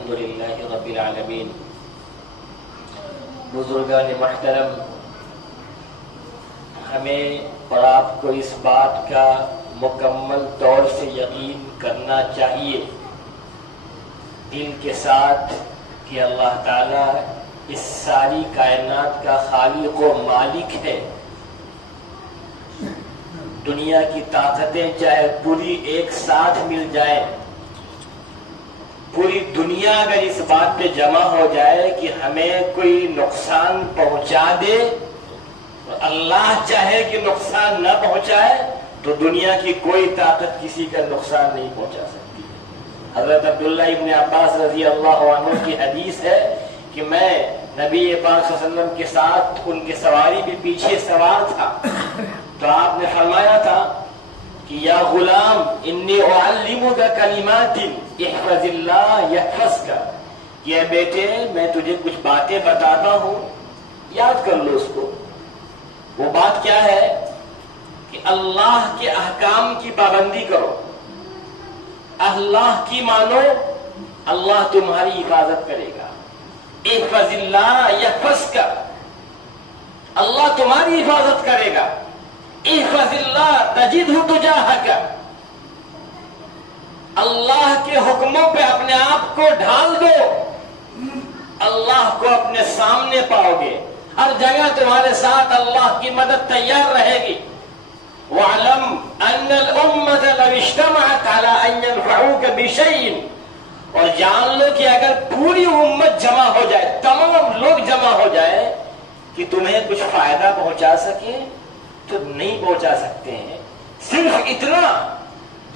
الحمدللہ رب العالمین۔ بزرگان محترم، ہمیں اور آپ کو اس بات کا مکمل طور سے یقین کرنا چاہیے دل کے ساتھ کہ اللہ تعالیٰ اس ساری کائنات کا خالق و مالک ہے۔ دنیا کی طاقتیں چاہے پوری ایک ساتھ مل جائیں، پوری دنیا اگر اس بات پہ جمع ہو جائے کہ ہمیں کوئی نقصان پہنچا دے، اور اللہ چاہے کہ نقصان نہ پہنچائے، تو دنیا کی کوئی طاقت کسی کا نقصان نہیں پہنچا سکتی۔ حضرت عبداللہ ابن عباس رضی اللہ عنہ کی حدیث ہے کہ میں نبی پاک صلی اللہ علیہ وسلم کے ساتھ ان کے سواری بھی پیچھے سوار تھا، تو آپ نے فرمایا تھا کہ یا غلام انی اعلمک کلمات احفظ اللہ یحفظک، کہ بیٹے میں تجھے کچھ باتیں بتاتا ہوں، یاد کر لو اس کو۔ وہ بات کیا ہے کہ اللہ کے احکام کی پابندی کرو، اللہ کی مانو، اللہ تمہاری حفاظت کرے گا۔ احفظ اللہ یحفظک، اللہ تمہاری حفاظت کرے گا۔ احفظ اللہ تجدہ تجاہک، اللہ کے حکموں پہ اپنے آپ کو ڈھال دو، اللہ کو اپنے سامنے پاؤ گے، ہر جگہ تمہارے ساتھ اللہ کی مدد تیار رہے گی۔ وَاعْلَمْ أَنَّ الْأُمَّةَ لَوْ اجْتَمَعَتْ عَلَىٰ أَن يَنفَعُوكَ بِشَيْءٍ، اور جان لو کہ اگر پوری امت جمع ہو جائے، تمام لوگ جمع ہو جائے کہ تمہیں کچھ فائدہ پہنچا سکے، تو نہیں پہنچا سکتے ہیں، صرف اتنا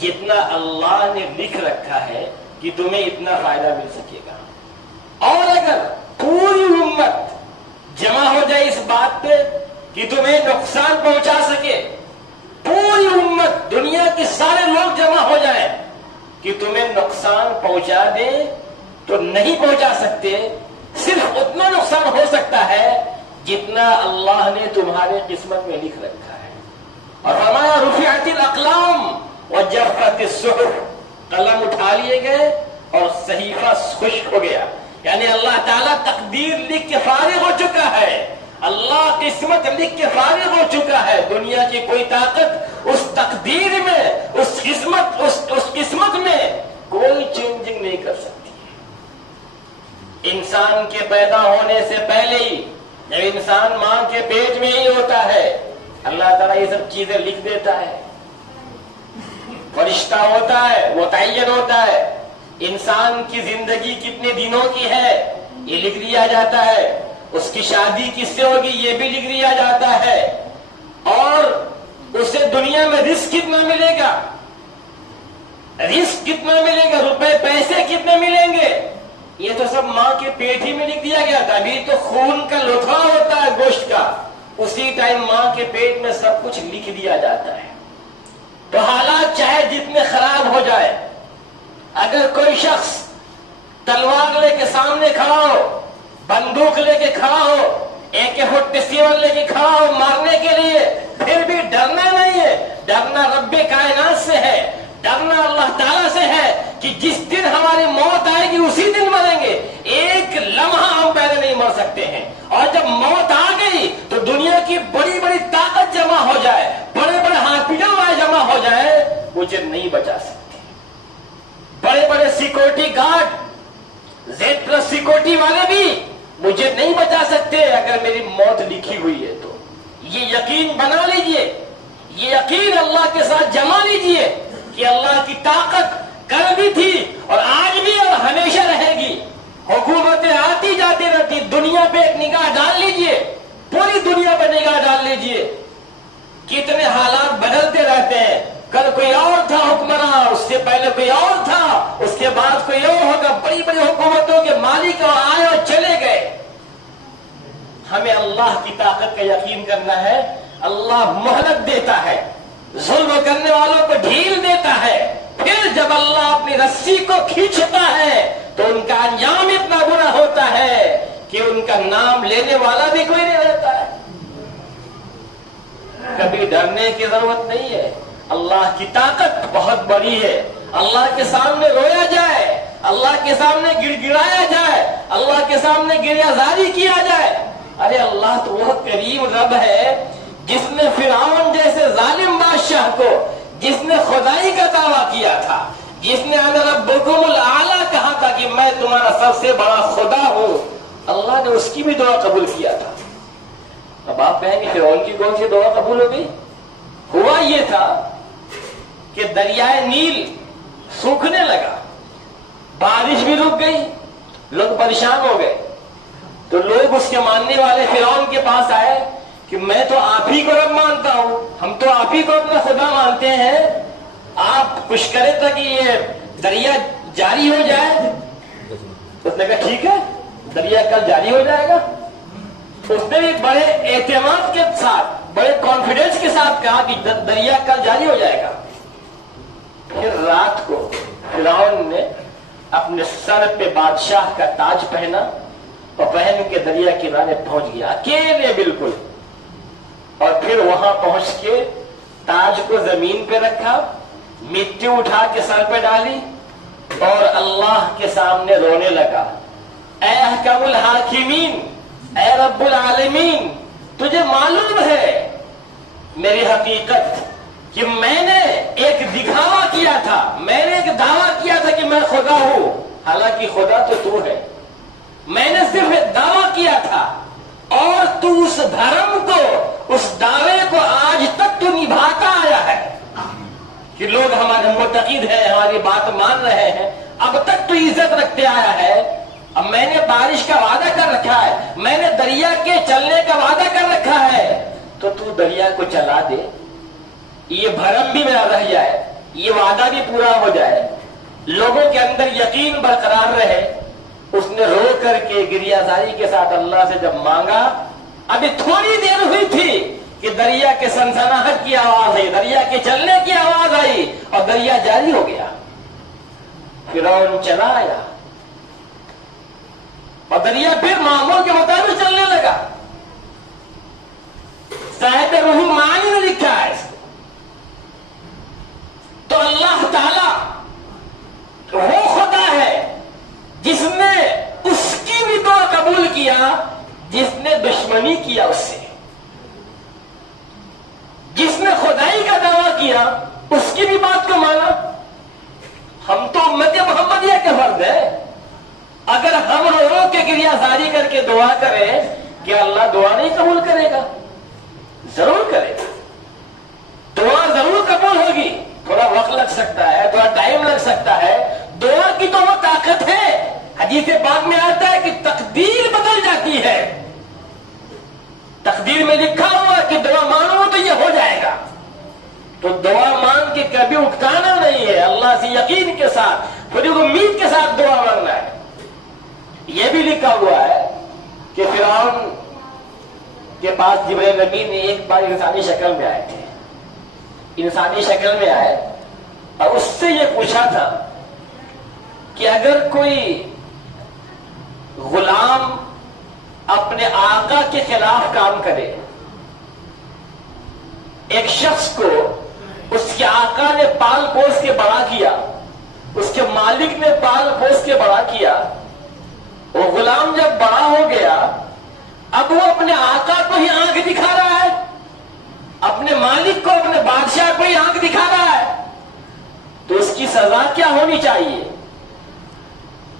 جتنا اللہ نے لکھ رکھا ہے کہ تمہیں اتنا فائدہ مل سکے گا۔ اور اگر پوری امت جمع ہو جائے اس بات پہ کہ تمہیں نقصان پہنچا سکے، پوری امت دنیا کے سارے لوگ جمع ہو جائیں کہ تمہیں نقصان پہنچا دے، تو نہیں پہنچا سکتے، صرف اتنا نقصان ہو سکتا ہے جتنا اللہ نے تمہارے قسمت میں لکھ رکھا ہے۔ اور فرمایا رفعت الاقلام وجفت الصحف، قلم اٹھا لیے گئے اور صحیفہ خشک ہو گیا، یعنی اللہ تعالیٰ تقدیر لکھ کے فارغ ہو چکا ہے، اللہ قسمت لکھ کے فارغ ہو چکا ہے۔ دنیا کی کوئی طاقت اس تقدیر میں، اس قسمت میں کوئی چینجنگ نہیں کر سکتی۔ انسان کے پیدا ہونے سے پہلے ہی، جب انسان ماں کے پیٹ میں ہی ہوتا ہے، اللہ تعالیٰ یہ سب چیزیں لکھ دیتا ہے۔ فرشتہ ہوتا ہے، وہ تعین ہوتا ہے، انسان کی زندگی کتنے دنوں کی ہے یہ لکھ دیا جاتا ہے، اس کی شادی کس سے ہوگی یہ بھی لکھ دیا جاتا ہے، اور اسے دنیا میں رزق کتنا ملے گا، رزق کتنا ملے گا، روپے پیسے کتنے ملیں گے، یہ تو سب ماں کے پیٹ ہی میں لکھ دیا گیا تھا۔ ابھی تو خون کا لطفہ ہوتا ہے گوشت کا، اسی ٹائم ماں کے پیٹ میں سب کچھ لکھ دیا جاتا ہے۔ تو حالات چاہے جتنے خراب ہو جائے، اگر کوئی شخص تلوار لے کے سامنے کھڑا ہو، بندوق لے کے کھڑا ہو، AK-47 لے کے کھڑا ہو مارنے کے لیے، پھر بھی ڈرنا نہیں ہے۔ ڈرنا رب کائنات سے ہے، ڈرنا اللہ تعالیٰ سے ہے کہ جس دن ہماری موت آئے گی اسی دن مریں گے، ایک لمحہ ہم پہلے نہیں مر سکتے ہیں۔ اور جب موت آ گئی تو دنیا کی بڑی بڑی طاقت جمع ہو جائے، بڑے بڑے ہاسپٹل والے جمع ہو جائے، مجھے نہیں بچا سکتے۔ بڑے بڑے سیکورٹی گارڈ، Z+ سیکورٹی والے بھی مجھے نہیں بچا سکتے اگر میری موت لکھی ہوئی ہے۔ تو یہ یقین بنا لیجئے، یہ یقین اللہ کے ساتھ جما لیجئے کہ اللہ کی طاقت کل بھی تھی اور آج بھی اور ہمیشہ رہے گی۔ حکومتیں آتی جاتی رہتی، دنیا پہ ایک نگاہ ڈال لیجئے، پوری دنیا پہ نگاہ ڈال لیجئے، کتنے حالات بدلتے رہتے ہیں۔ کل کوئی اور تھا حکمراں، اس سے پہلے کوئی اور تھا، اس کے بعد کوئی اور ہوگا، بڑی بڑی حکومتوں کے مالک آئے اور چلے گئے۔ ہمیں اللہ کی طاقت کا یقین کرنا ہے۔ اللہ مہلت دیتا ہے، ظلم کرنے والوں کو ڈھیل دیتا ہے، پھر جب اللہ اپنی رسی کو کھینچتا ہے تو ان کا انجام اتنا برا ہوتا ہے کہ ان کا نام لینے والا بھی کوئی نہیں رہتا ہے۔ کبھی ڈرنے کی ضرورت نہیں ہے، اللہ کی طاقت بہت بڑی ہے۔ اللہ کے سامنے رویا جائے، اللہ کے سامنے گڑ گڑایا جائے، اللہ کے سامنے گریہ زاری کیا جائے۔ ارے اللہ تو وہ کریم رب ہے جس نے فرعون جیسے ظالم بادشاہ کو، جس نے خدائی کا دعویٰ کیا تھا، جس نے انا ربکم الاعلی کہا تھا کہ میں تمہارا سب سے بڑا خدا ہوں، اللہ نے اس کی بھی دعا قبول کیا تھا۔ اب آپ کہیں گے فرعون کی کون سی دعا قبول ہو گئی؟ ہوا یہ تھا کہ دریائے نیل سوکھنے لگا، بارش بھی رک گئی، لوگ پریشان ہو گئے، تو لوگ اس کے ماننے والے فرعون کے پاس آئے کہ میں تو آپ ہی کو رب مانتا ہوں، ہم تو آپ ہی کو اپنا خدا مانتے ہیں، آپ کچھ کرے تھا کہ یہ دریا جاری ہو جائے۔ اس نے کہا ٹھیک ہے، دریا کل جاری ہو جائے گا۔ اس نے بھی بڑے اعتماد کے ساتھ، بڑے کانفیڈنس کے ساتھ کہا کہ دریا کل جاری ہو جائے گا۔ پھر رات کو فرعون نے اپنے سر پہ بادشاہ کا تاج پہنا اور پہن کے دریا کنارے پہنچ گیا اکیلے بالکل، اور پھر وہاں پہنچ کے تاج کو زمین پہ رکھا، مٹی اٹھا کے سر پہ ڈالی اور اللہ کے سامنے رونے لگا، اے احکم الحاکمین، اے رب العالمین، تجھے معلوم ہے میری حقیقت کہ میں نے ایک دکھاوا کیا تھا، میں نے ایک دعویٰ کیا تھا کہ میں خدا ہوں، حالانکہ خدا تو ہے، میں نے صرف ایک دعویٰ کیا تھا اور تو اس دھرم کو، اس دعوے کو آج تک تو نبھاتا آیا ہے کہ لوگ ہمارے معتقد ہیں، ہماری بات مان رہے ہیں، اب تک تو عزت رکھتے آیا ہے۔ اب میں نے بارش کا وعدہ کر رکھا ہے، میں نے دریا کے چلنے کا وعدہ کر رکھا ہے، تو دریا کو چلا دے، یہ بھرم بھی میرا رہ جائے، یہ وعدہ بھی پورا ہو جائے، لوگوں کے اندر یقین برقرار رہے۔ اس نے رو کر کے گریہ زاری کے ساتھ اللہ سے جب مانگا، ابھی تھوڑی دیر ہوئی تھی کہ دریا کے سنسناہٹ کی آواز آئی، دریا کے چلنے کی آواز آئی اور دریا جاری ہو گیا۔ فرعون چلا آیا اور دریا پھر معمول کے مطابق چلنے لگا۔ صاحب روح المعانی نے لکھا ہے تو اللہ تعالی وہ خدا ہے جس نے اس کی بھی دعا قبول کیا جس نے دشمنی کیا اس سے، جس نے خدائی کا دعویٰ کیا اس کی بھی بات کو مانا۔ ہم تو امت محمدیہ کے فرد ہے، اگر ہم رو کے گریہ زاری کر کے دعا کریں کہ اللہ دعا نہیں قبول کرے گا؟ ضرور کرے گا، دعا ضرور قبول ہوگی، تھوڑا وقت لگ سکتا ہے، تھوڑا ٹائم لگ سکتا ہے، دعا کی تو وہ طاقت ہے، حدیث پاک میں آتا ہے کہ تقدیر بدل جاتی ہے، تقدیر میں لکھا ہوا کہ دعا مانو تو یہ ہو جائے گا، تو دعا مان کے کبھی اکتانا نہیں ہے، اللہ سے یقین کے ساتھ، پوری امید کے ساتھ دعا مانگنا ہے۔ یہ بھی لکھا ہوا ہے کہ فرعون کے پاس جبرائیل امین نے ایک بار انسانی شکل میں آئے تھے، انسانی شکل میں آئے اور اس سے یہ پوچھا تھا کہ اگر کوئی غلام اپنے آقا کے خلاف کام کرے، ایک شخص کو اس کے آقا نے پال پوس کے بڑا کیا، اس کے مالک نے پال پوس کے بڑا کیا، وہ غلام جب بڑا ہو گیا اب وہ اپنے آقا کو ہی آنکھ دکھا رہا ہے، اپنے مالک کو، اپنے بادشاہ کو ہی آنکھ دکھا رہا ہے، تو اس کی سزا کیا ہونی چاہیے؟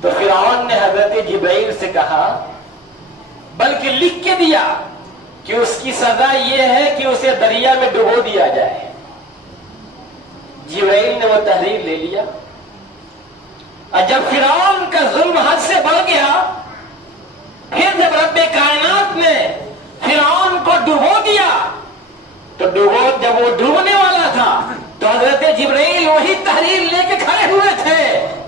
تو فرعون نے حضرت جبرائیل سے کہا، بلکہ لکھ کے دیا کہ اس کی سزا یہ ہے کہ اسے دریا میں ڈبو دیا جائے۔ جبرائیل نے وہ تحریر لے لیا، اور جب فرعون کا ظلم حد سے بڑھ گیا، پھر جب رب کائنات نے فرعون کو ڈبو دیا، تو جب وہ ڈوبنے والا تھا تو حضرت جبرائیل وہی تحریر لے کے کھڑے ہوئے تھے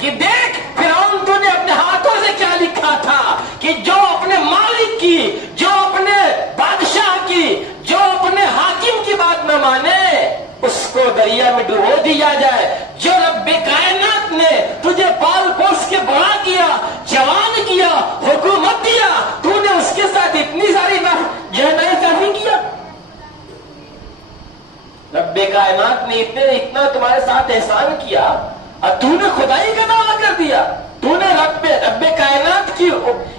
کہ دیکھ فرعون تو نے اپنے ہاتھوں سے کیا لکھا تھا کہ جو اپنے مالک کی، جو اپنے بادشاہ کی، جو اپنے حاکم کی بات نہ مانے اس کو دریا میں ڈبو دیا جائے۔ جو رب کائنات نے تجھے پال پوس کے بڑا کیا، جوان کیا، حکومت دیا، تو نے اس کے ساتھ اتنی ساری نہیں کیا؟ رب کائنات نے اتنا تمہارے ساتھ احسان کیا اور تو نے خدائی کا دعویٰ کر دیا، تو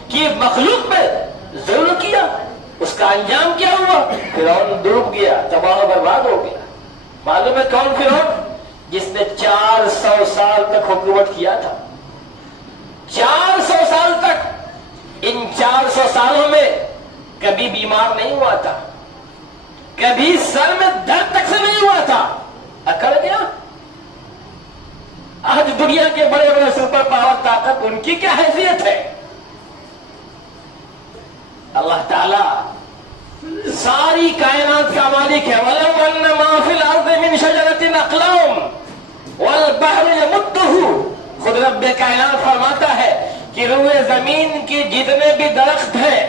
کی مخلوق پہ ظلم کیا، اس کا انجام کیا ہوا؟ فرعون ڈوب گیا، تباہ و برباد ہو گیا۔ معلوم ہے کون فرعون؟ جس نے 400 سال تک حکومت کیا تھا۔ 400 سال تک، ان 400 سالوں میں کبھی بیمار نہیں ہوا تھا، کبھی سر میں درد تک سے نہیں ہوا تھا، اکڑ گیا۔ آج دنیا کے بڑے بڑے سپر پاور طاقت، ان کی کیا حیثیت ہے؟ اللہ تعالی ساری کائنات کا مالک ہے۔ وَلَوْ أَنَّ مَا فِي الْأَرْضِ مِنْ شَجَرَةٍ أَقْلَامٌ وَالْبَحْرُ يَمُدُّهُ، خود رب کائنات فرماتا ہے کہ روئے زمین کے جتنے بھی درخت ہیں،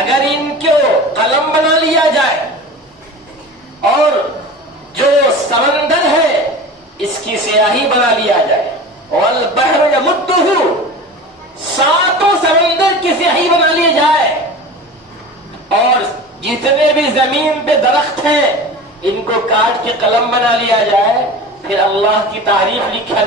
اگر ان کو قلم بنا لیا جائے، اور جو سمندر ہے اس کی سیاہی بنا لیا جائے، وَالْبَحْرُ يَمُدُّهُ، ساتوں سمندر کی سیاہی بنا لی جائے، اور جتنے بھی زمین پہ درخت ہیں ان کو کاٹ کے قلم بنا لیا جائے، پھر اللہ کی تعریف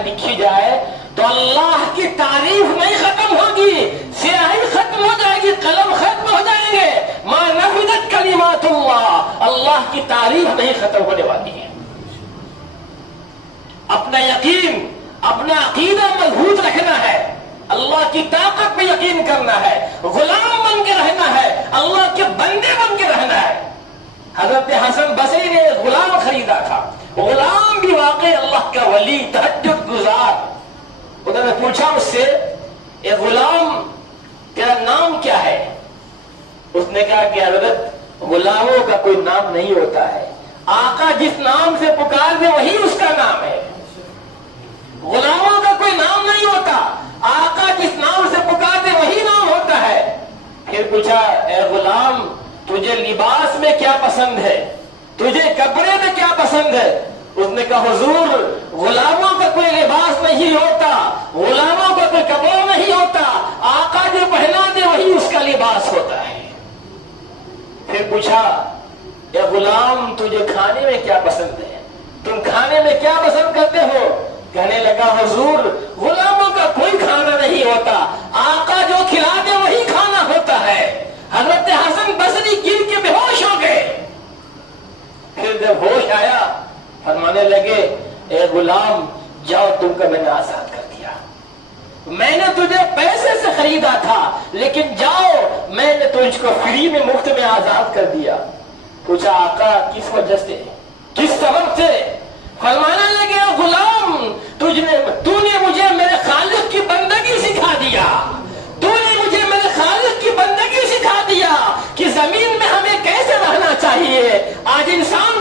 لکھی جائے، تو اللہ کی تعریف نہیں ختم ہوگی، سیاہی ختم ہو جائے گی، قلم ختم ہو جائیں گے، ما نفدت کلمات اللہ، اللہ کی تعریف نہیں ختم ہونے والی ہے۔ اپنا یقین، اپنا عقیدہ مضبوط رکھنا ہے، اللہ کی طاقت پہ یقین کرنا ہے، غلام بن کے رہنا ہے، اللہ کے بندے بن کے رہنا ہے۔ حضرت حسن بصری نے ایک غلام خریدا تھا، غلام بھی واقعی اللہ کا ولی، تہجد گزار۔ انہوں نے پوچھا اس سے، اے غلام تیرا نام کیا ہے؟ اس نے کہا کہ حضرت غلاموں کا کوئی نام نہیں ہوتا ہے، آقا جس نام سے پکار دے وہی اس کا نام ہے۔ غلاموں کا کوئی نام نہیں ہوتا، آقا جس نام سے پکار دے وہی نام ہوتا ہے۔ پھر پوچھا، اے غلام تجھے لباس میں کیا پسند ہے، تجھے کپڑے میں کیا پسند ہے؟ اس نے کہا حضور غلاموں کا کوئی لباس نہیں ہوتا، غلاموں کا کوئی کپڑا نہیں ہوتا، آقا جو پہنا دے وہی اس کا لباس ہوتا ہے۔ پھر پوچھا، اے غلام تجھے کھانے میں کیا پسند ہے، تم کھانے میں کیا پسند کرتے ہو؟ کہنے لگا حضور غلاموں کا کوئی کھانا نہیں ہوتا، آقا جو کھلا دے وہی کھانا ہوتا ہے۔ حضرت حسن بصری گر کے بے ہوش ہو گئے۔ پھر جب ہوش آیا فرمانے لگے، اے غلام جاؤ تم کو میں نے آزاد کر دیا، میں نے تجھے پیسے سے خریدا تھا لیکن جاؤ میں نے تجھ کو فری میں مفت میں آزاد کر دیا۔ پوچھا آقا کس وجہ سے، کس سبب سے؟ فرمانے لگے غلام تو نے مجھے میرے خالق کی بندگی سکھا دیا، تو نے مجھے میرے خالق کی بندگی سکھا دیا کہ زمین میں ہمیں کیسے رہنا چاہیے۔ آج انسان